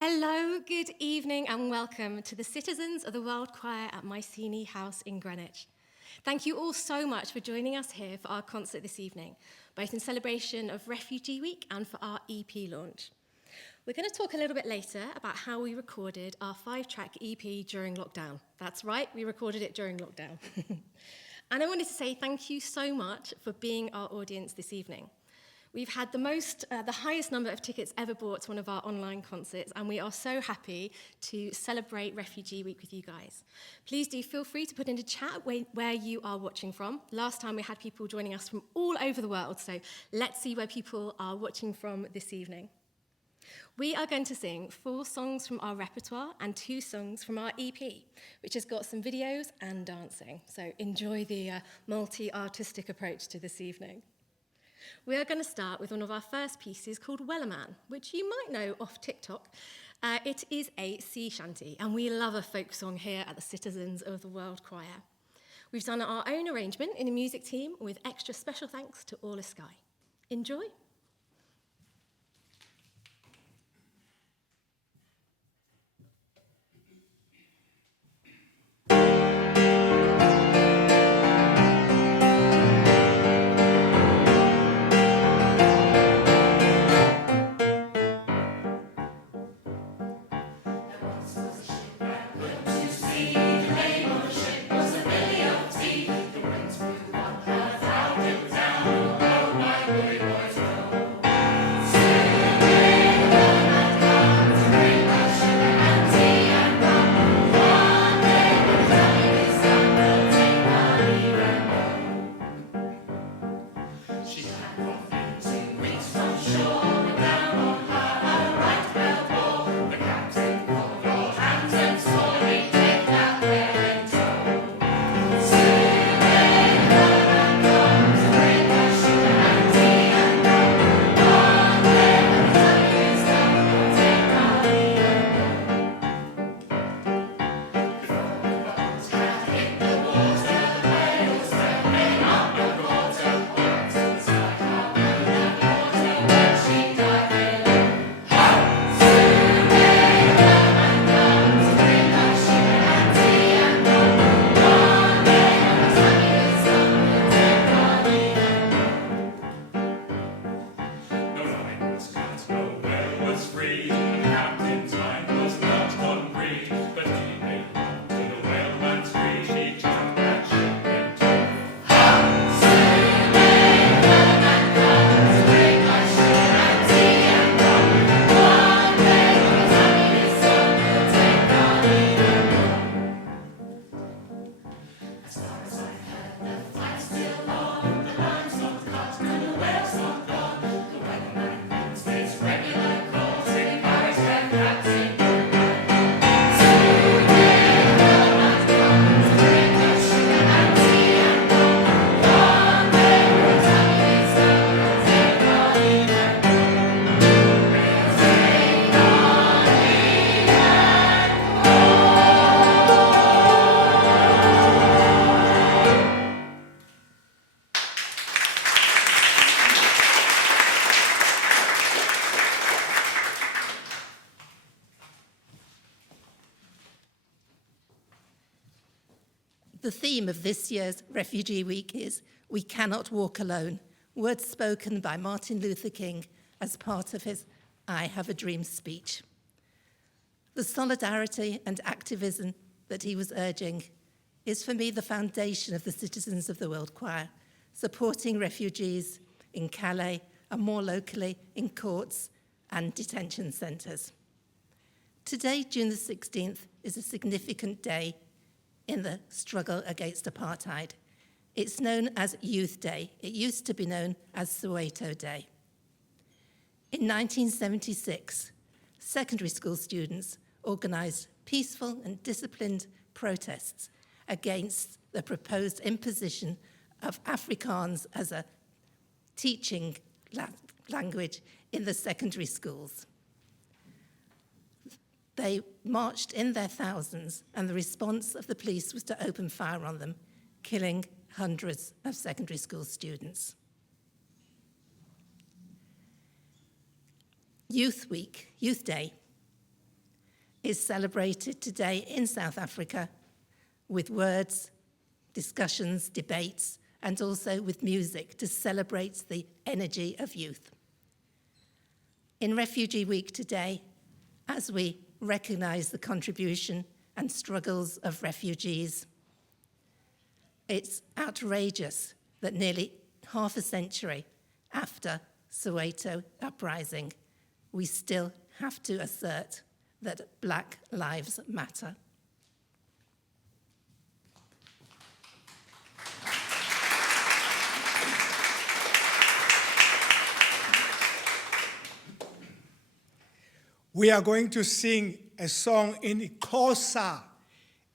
Hello, good evening, and welcome to the Citizens of the World Choir at Mycenae House in Greenwich. Thank you all so much for joining us here for our concert this evening, both in celebration of Refugee Week and for our EP launch. We're going to talk a little bit later about how we recorded our 5-track EP during lockdown. That's right, we recorded it during lockdown. And I wanted to say thank you so much for being our audience this evening. We've had the highest number of tickets ever bought to one of our online concerts, and we are so happy to celebrate Refugee Week with you guys. Please do feel free to put into chat where you are watching from. Last time we had people joining us from all over the world, so let's see where people are watching from this evening. We are going to sing 4 songs from our repertoire and 2 songs from our EP, which has got some videos and dancing. So enjoy the multi-artistic approach to this evening. We are going to start with one of our first pieces called Wellerman, which you might know off TikTok. It is a sea shanty, and we love a folk song here at the Citizens of the World Choir. We've done our own arrangement in a music team with extra special thanks to Orla Sky. Enjoy. The theme of this year's Refugee Week is "We Cannot Walk Alone," words spoken by Martin Luther King as part of his "I Have a Dream" speech. The solidarity and activism that he was urging is for me the foundation of the Citizens of the World Choir, supporting refugees in Calais and more locally in courts and detention centres. Today, June the 16th, is a significant day in the struggle against apartheid. It's known as Youth Day. It used to be known as Soweto Day. In 1976, secondary school students organised peaceful and disciplined protests against the proposed imposition of Afrikaans as a teaching language in the secondary schools. They marched in their thousands, and the response of the police was to open fire on them, killing hundreds of secondary school students. Youth Week, Youth Day, is celebrated today in South Africa with words, discussions, debates, and also with music to celebrate the energy of youth. In Refugee Week today, as we recognise the contribution and struggles of refugees, it's outrageous that nearly half a century after Soweto uprising, we still have to assert that Black Lives Matter. We are going to sing a song in Xhosa,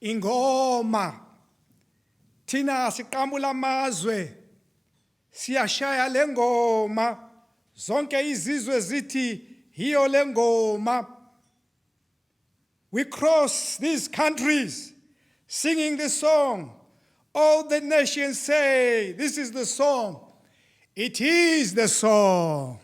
ingoma. Thina siqambula amazwe, siyashaya le ngoma, zonke izizwe zithi hiyo le ngoma. We cross these countries singing the song. All the nations say, this is the song. It is the song.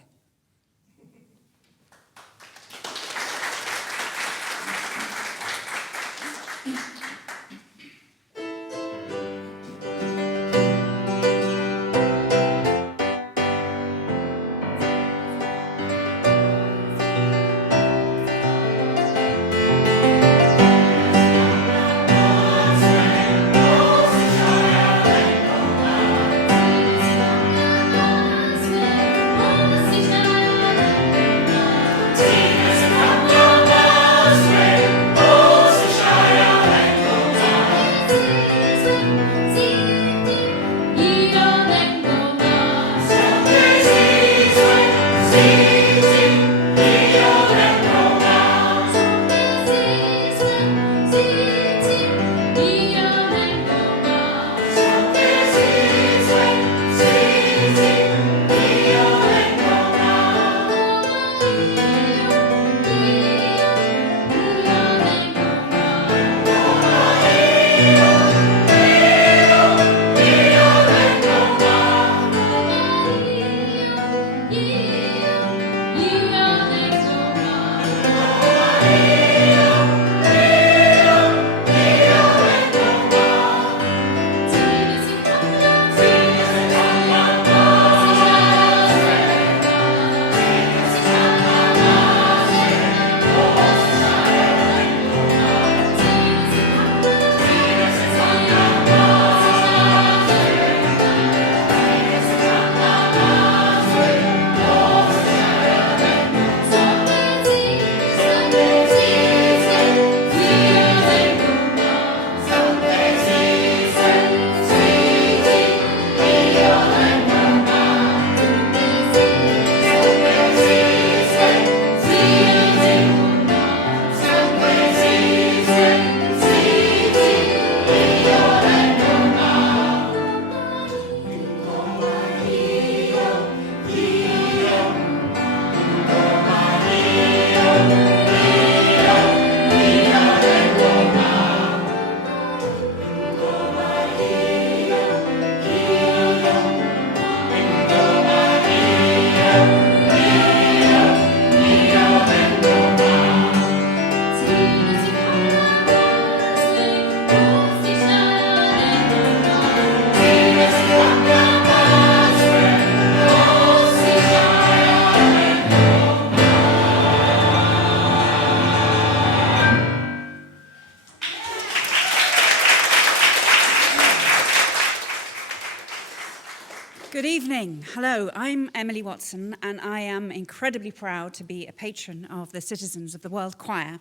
Good evening. Hello, I'm Emily Watson, and I am incredibly proud to be a patron of the Citizens of the World Choir.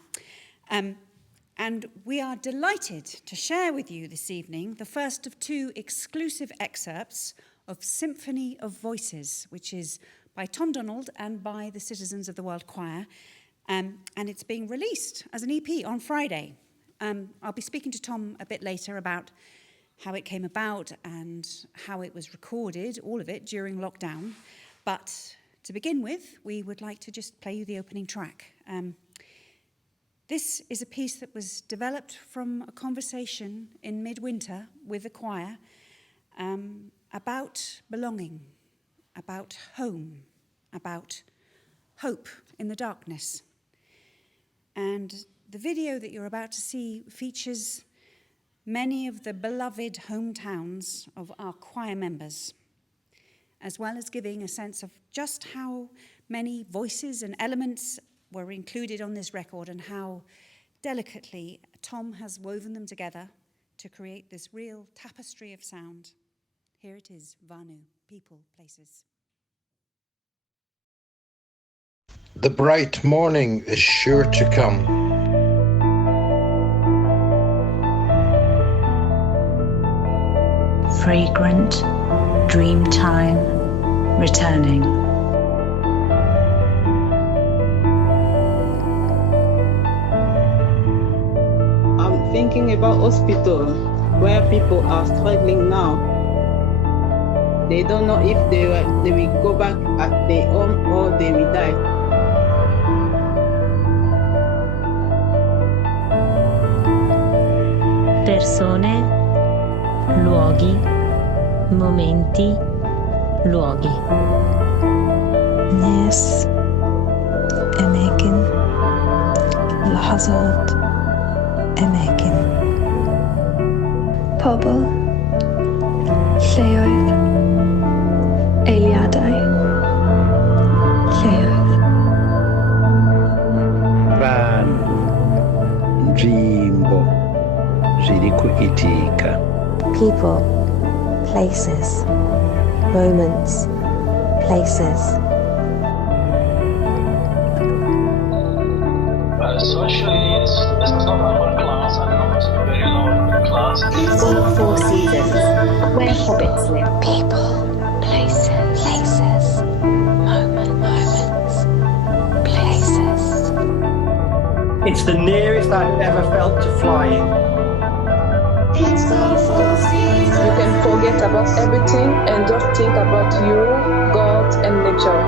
And we are delighted to share with you this evening the first of two exclusive excerpts of Symphony of Voices, which is by Tom Donald and by the Citizens of the World Choir. And it's being released as an EP on Friday. I'll be speaking to Tom a bit later about how it came about and how it was recorded, all of it, during lockdown. But to begin with, we would like to just play you the opening track. This is a piece that was developed from a conversation in midwinter with the choir about belonging, about home, about hope in the darkness. And The video that you're about to see features many of the beloved hometowns of our choir members, as well as giving a sense of just how many voices and elements were included on this record and how delicately Tom has woven them together to create this real tapestry of sound. Here it is, Vanu, People, Places. The bright morning is sure to come. Fragrant dream time returning. I'm thinking about hospital where people are struggling now. They don't know if they will go back at their home or they will die. Persone, luoghi, momenti, luoghi. ناس، أماكن، لحظات، أماكن. Pobl, lleoedd, eiliadau, lleoedd. Vanhu, nzvimbo, zviri kuitika. People, places, moments, places. Socially, it's not upper class and not very lower class. All four seasons, where hobbits live. People, places, moments, places. It's the nearest I've ever felt to flying. You can forget about everything and just think about you, God, and nature.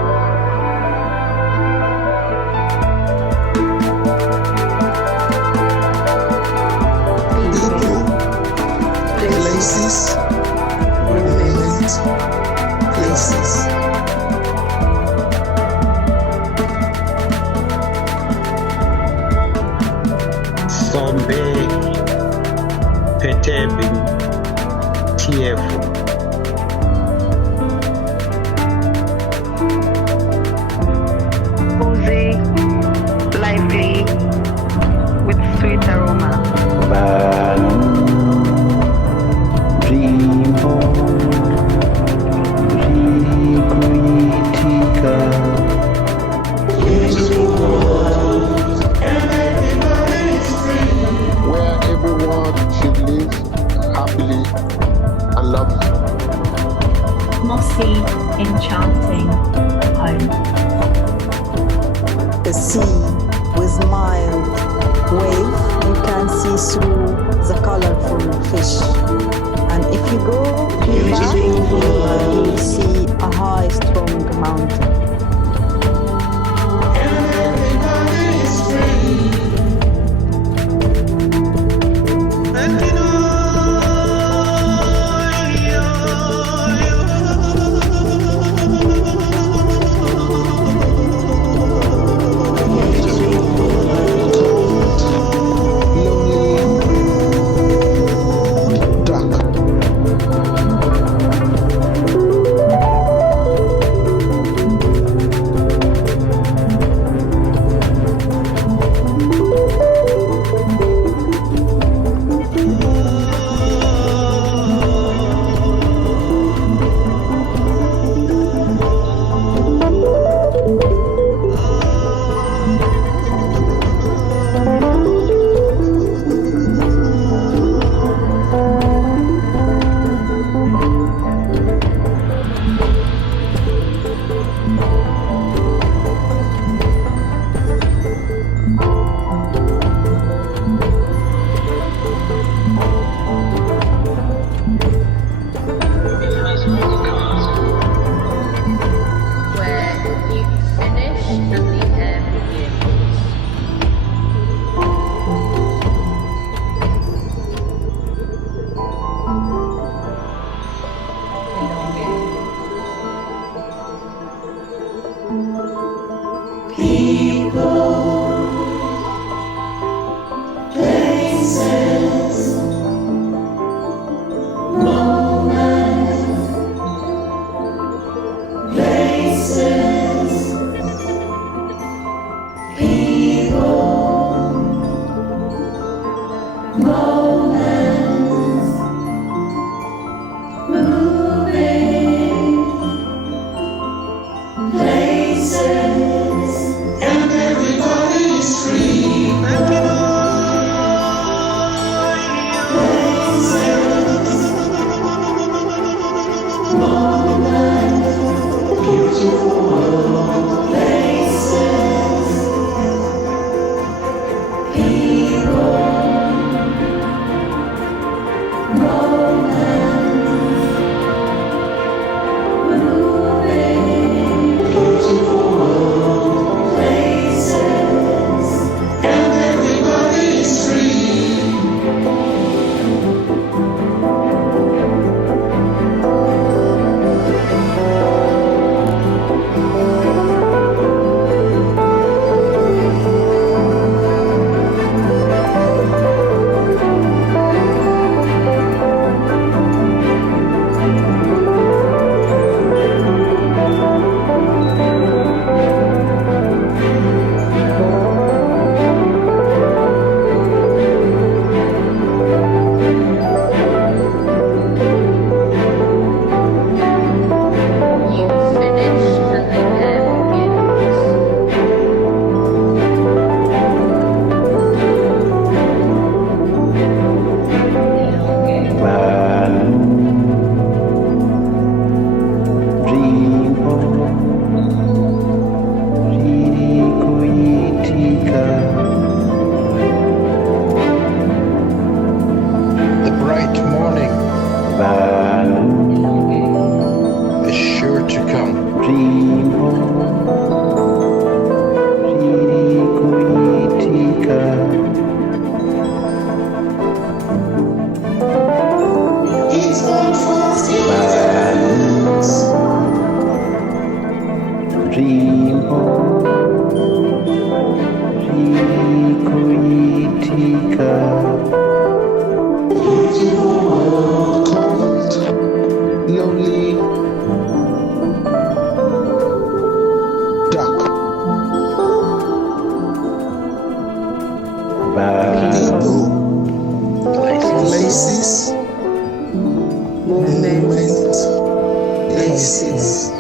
Places, moments, places. Sombe, Petebi, Tiefu. Cozy, lively, with sweet aroma. Vanhu, nzvimbo, zviri kuitika. Where everyone should live happily and lovely. Mossy, enchanting home. The sea with mild wave, you can see through the colorful fish. And if you go back, you will see a high, strong mountain. Places, moment, places.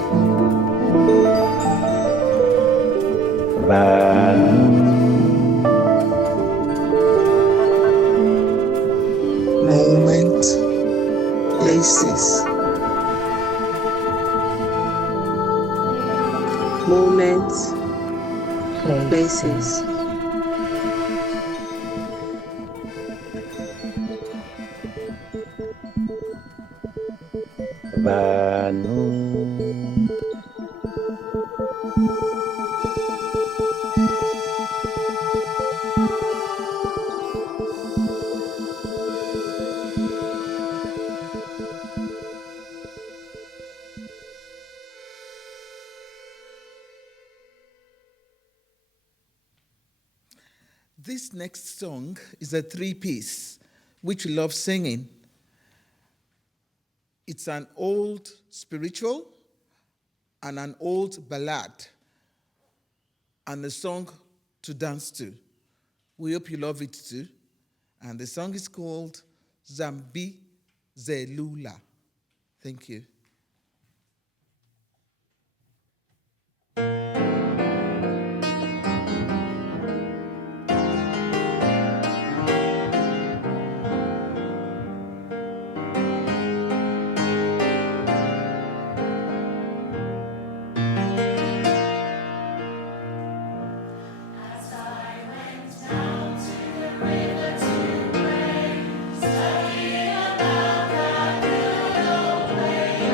Moment, places. Moment, places. This next song is a three-piece, which we love singing. It's an old spiritual and an old ballad, and a song to dance to. We hope you love it too. And the song is called Zambi Zelula. Thank you. Studying about that good old way.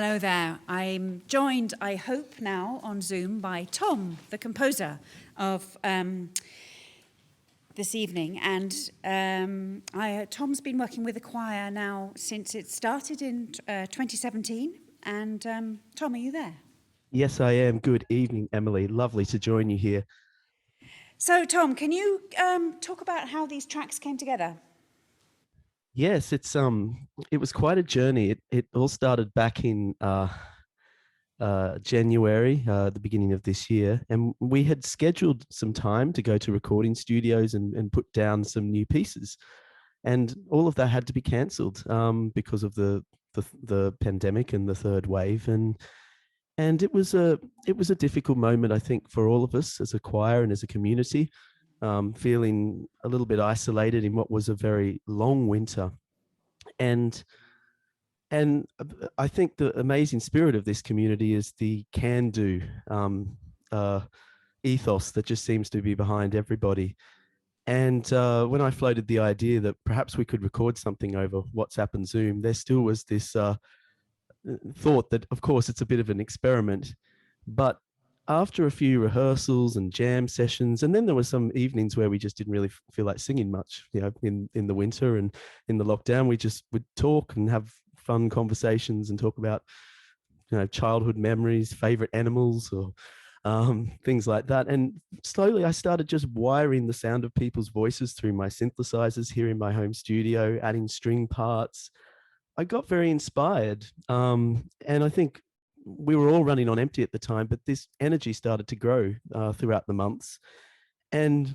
Hello there. I'm joined, I hope now, on Zoom by Tom, the composer of this evening. And Tom's been working with the choir now since it started in 2017. And Tom, are you there? Yes, I am. Good evening, Emily. Lovely to join you here. So, Tom, can you talk about how these tracks came together? Yes, it was quite a journey. It all started back in January, the beginning of this year, and we had scheduled some time to go to recording studios and put down some new pieces, and all of that had to be cancelled because of the pandemic and the third wave, and it was a difficult moment, I think, for all of us as a choir and as a community. Feeling a little bit isolated in what was a very long winter. And I think the amazing spirit of this community is the can-do ethos that just seems to be behind everybody. And when I floated the idea that perhaps we could record something over WhatsApp and Zoom, there still was this thought that, of course, it's a bit of an experiment, but after a few rehearsals and jam sessions, and then there were some evenings where we just didn't really feel like singing much, in the winter and in the lockdown, we just would talk and have fun conversations and talk about, childhood memories, favorite animals, or things like that. And slowly I started just wiring the sound of people's voices through my synthesizers here in my home studio, adding string parts. I got very inspired. And I think we were all running on empty at the time, but this energy started to grow throughout the months. And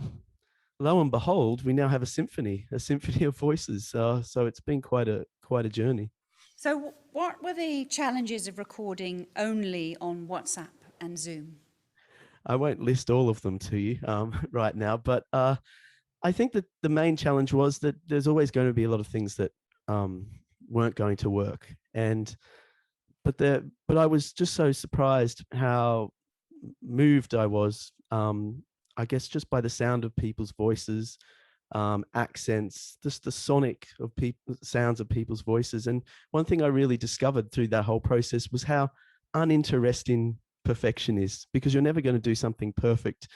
lo and behold, we now have a symphony of voices. So it's been quite a journey. So what were the challenges of recording only on WhatsApp and Zoom? I won't list all of them to you right now, but I think that the main challenge was that there's always going to be a lot of things that weren't going to work. But I was just so surprised how moved I was, I guess, just by the sound of people's voices, accents, just the sonic of sounds of people's voices. And one thing I really discovered through that whole process was how uninteresting perfection is, because you're never going to do something perfect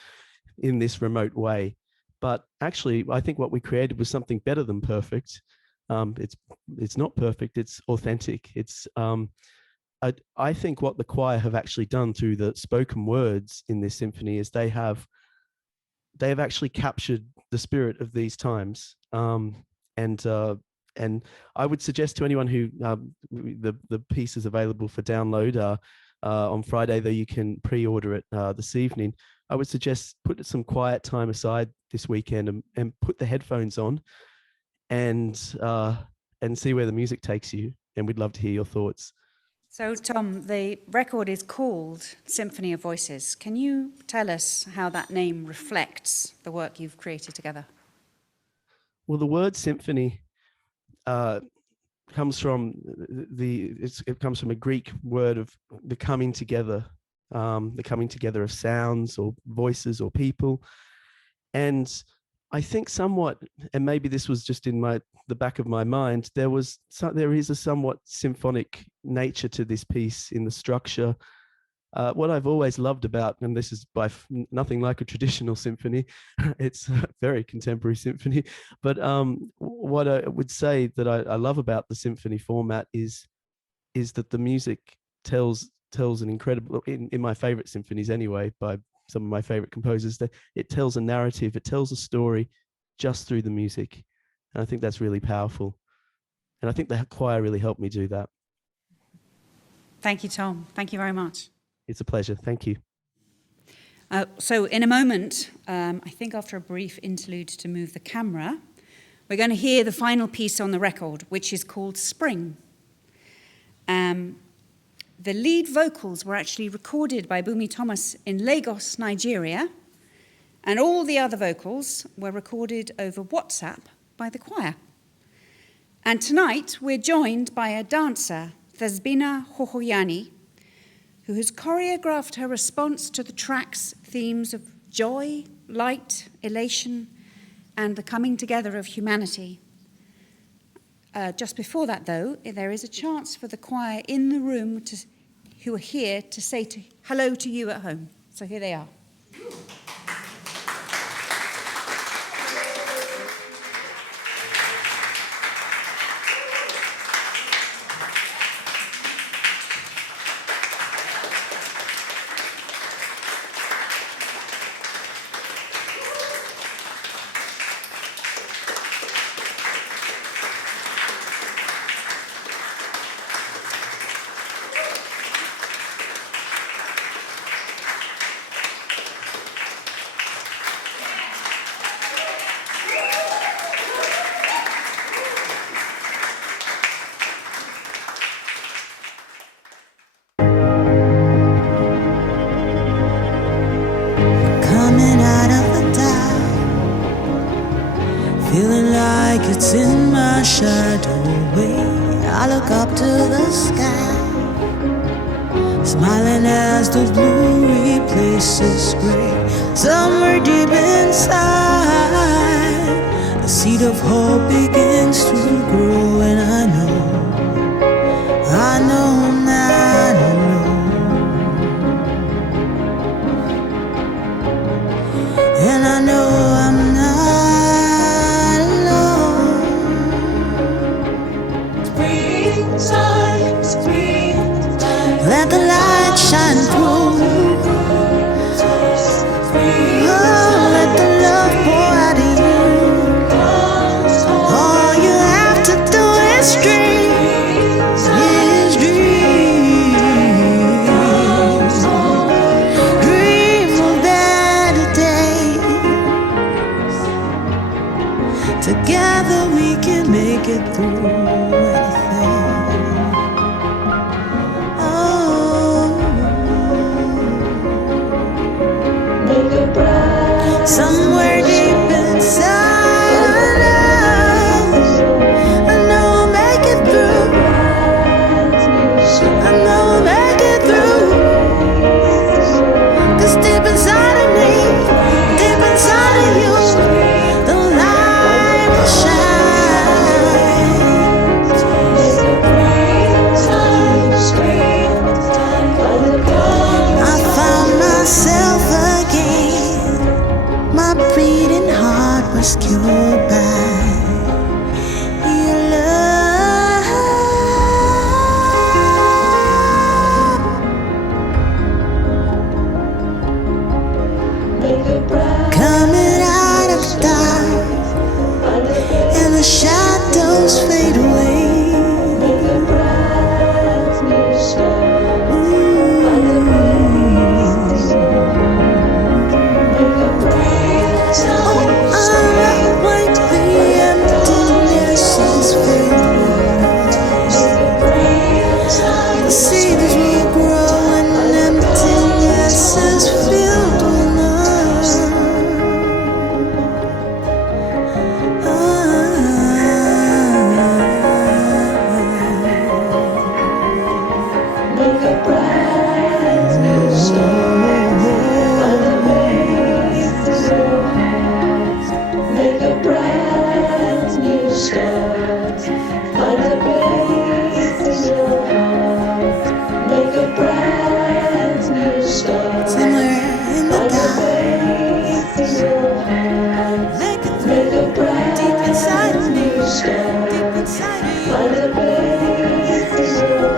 in this remote way. But actually, I think what we created was something better than perfect. It's not perfect, it's authentic. It's I think what the choir have actually done through the spoken words in this symphony is they have actually captured the spirit of these times. And I would suggest to anyone who the piece is available for download on Friday, though you can pre-order it this evening. I would suggest put some quiet time aside this weekend and put the headphones on and see where the music takes you. And we'd love to hear your thoughts. So, Tom, the record is called Symphony of Voices. Can you tell us how that name reflects the work you've created together? Well, the word symphony comes from it comes from a Greek word of the coming together of sounds or voices or people. And I think somewhat, and maybe this was just in the back of my mind, there is a somewhat symphonic nature to this piece in the structure. What I've always loved about, and this is by nothing like a traditional symphony, it's a very contemporary symphony, but what I would say that I love about the symphony format is that the music tells an incredible, in my favorite symphonies anyway, by some of my favorite composers, that it tells a narrative, it tells a story just through the music. And I think that's really powerful. And I think the choir really helped me do that. Thank you, Tom. Thank you very much. It's a pleasure. Thank you. So in a moment, I think after a brief interlude to move the camera, we're going to hear the final piece on the record, which is called Spring. The lead vocals were actually recorded by Bumi Thomas in Lagos, Nigeria, and all the other vocals were recorded over WhatsApp by the choir. And tonight, we're joined by a dancer, Thesbina Hohoyani, who has choreographed her response to the track's themes of joy, light, elation, and the coming together of humanity. Just before that, though, there is a chance for the choir in the room who are here to say hello to you at home. So here they are. Coming out of the dark, feeling like it's in my shadow way. I look up to the sky, smiling as the blue replaces gray. Somewhere deep inside, the seed of hope begins to grow, and I know that I know. And I know I'm not alone. Springtime, springtime. Let the light shine through. Oh, let the love pour out of you. All you have to do is dream. Is dream. Dream of better days. Together we can make it through anything. Oh, make it bright. Somewhere deep inside us, I know we'll make it through. I know we'll make it through. 'Cause deep inside of me, deep inside of you, the light will shine. I found myself again. My beating heart was cured by your love. Coming out of dark, and the shadows fade away. The seeds will grow and emptiness is filled with love. Make a bright new start. Make a bright new start. Find a place in your heart. Make a bright new start. Somewhere in the dark. Make a bright deep inside of me. Deep inside of you. Find a place in your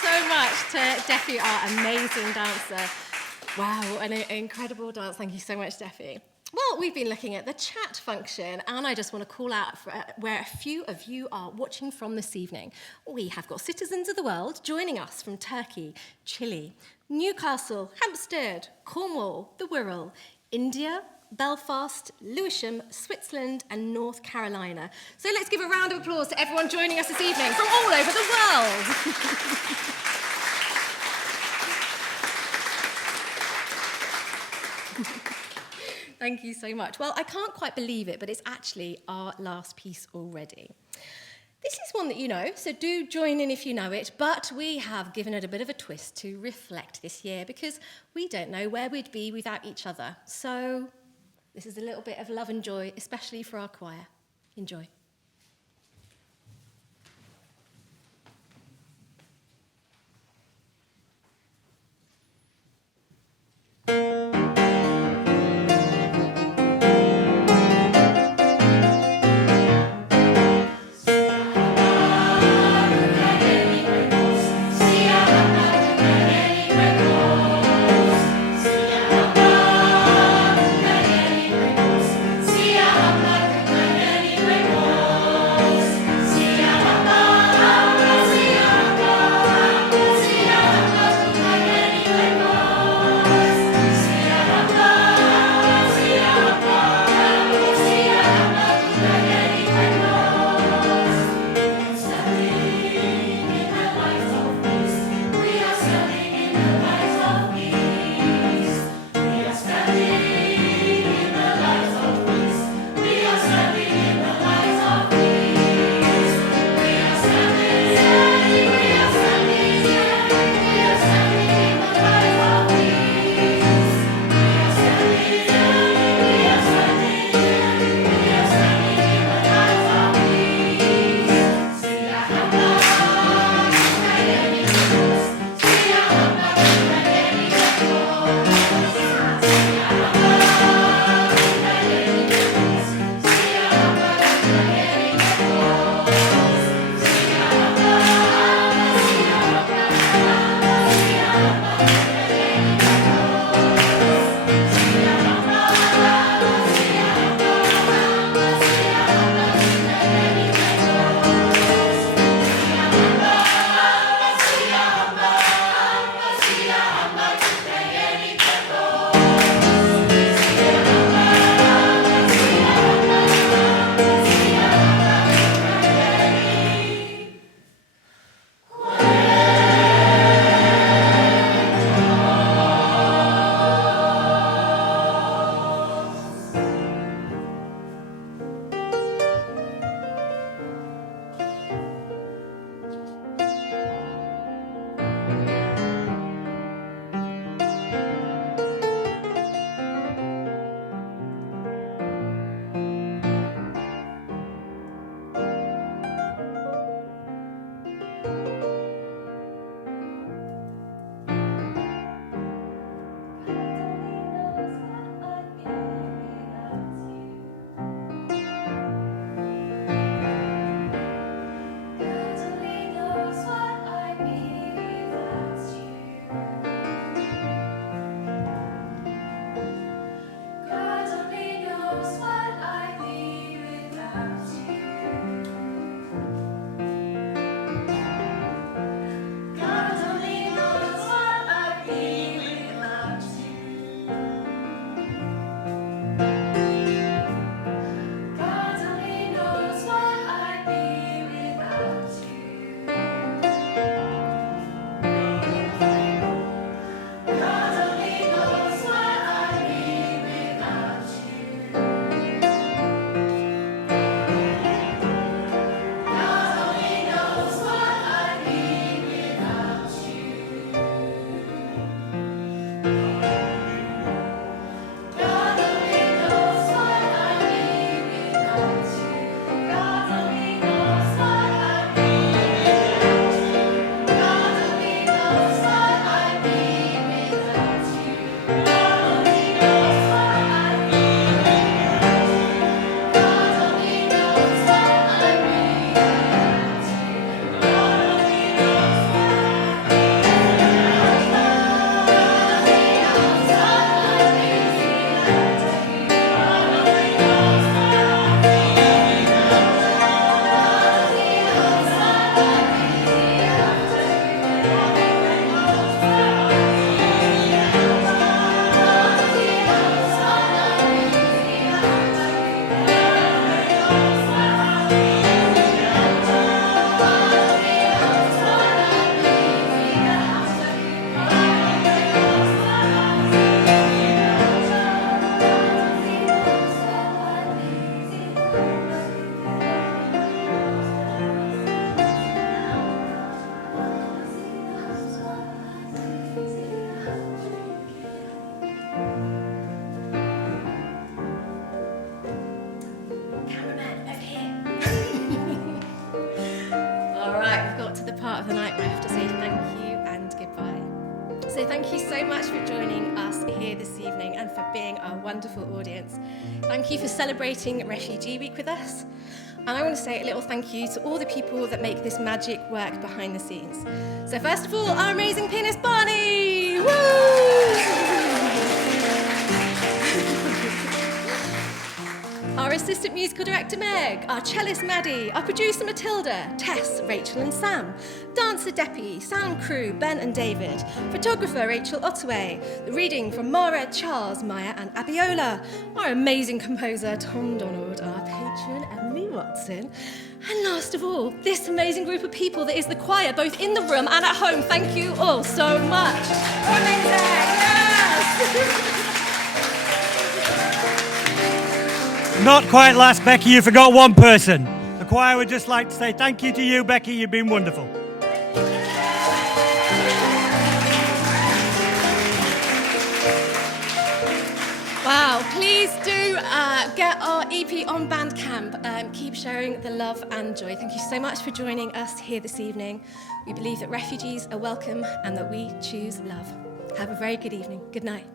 So much to Defi, our amazing dancer. Wow, an incredible dance. Thank you so much, Defi. Well, we've been looking at the chat function, and I just want to call out where a few of you are watching from this evening. We have got citizens of the world joining us from Turkey, Chile, Newcastle, Hampstead, Cornwall, the Wirral, India, Belfast, Lewisham, Switzerland, and North Carolina. So let's give a round of applause to everyone joining us this evening from all over the world. Thank you so much. Well, I can't quite believe it, but it's actually our last piece already. This is one that you know, so do join in if you know it, but we have given it a bit of a twist to reflect this year because we don't know where we'd be without each other. So this is a little bit of love and joy, especially for our choir. Enjoy. Sia So thank you so much for joining us here this evening and for being our wonderful audience. Thank you for celebrating Refugee Week with us. And I want to say a little thank you to all the people that make this magic work behind the scenes. So first of all, our amazing pianist Barney! Our assistant musical director Meg, our cellist Maddie, our producer Matilda, Tess, Rachel and Sam, dancer Deppie, sound crew Ben and David, photographer Rachel Otterway, the reading from Mara, Charles, Maya and Abiola, our amazing composer Tom Donald, our patron Emily Watson, and last of all, this amazing group of people that is the choir, both in the room and at home. Thank you all so much. Amazing! Yes! Not quite last, Becky, you forgot one person. The choir would just like to say thank you to you, Becky, you've been wonderful. Wow, please do get our EP on Bandcamp. Keep sharing the love and joy. Thank you so much for joining us here this evening. We believe that refugees are welcome and that we choose love. Have a very good evening. Good night.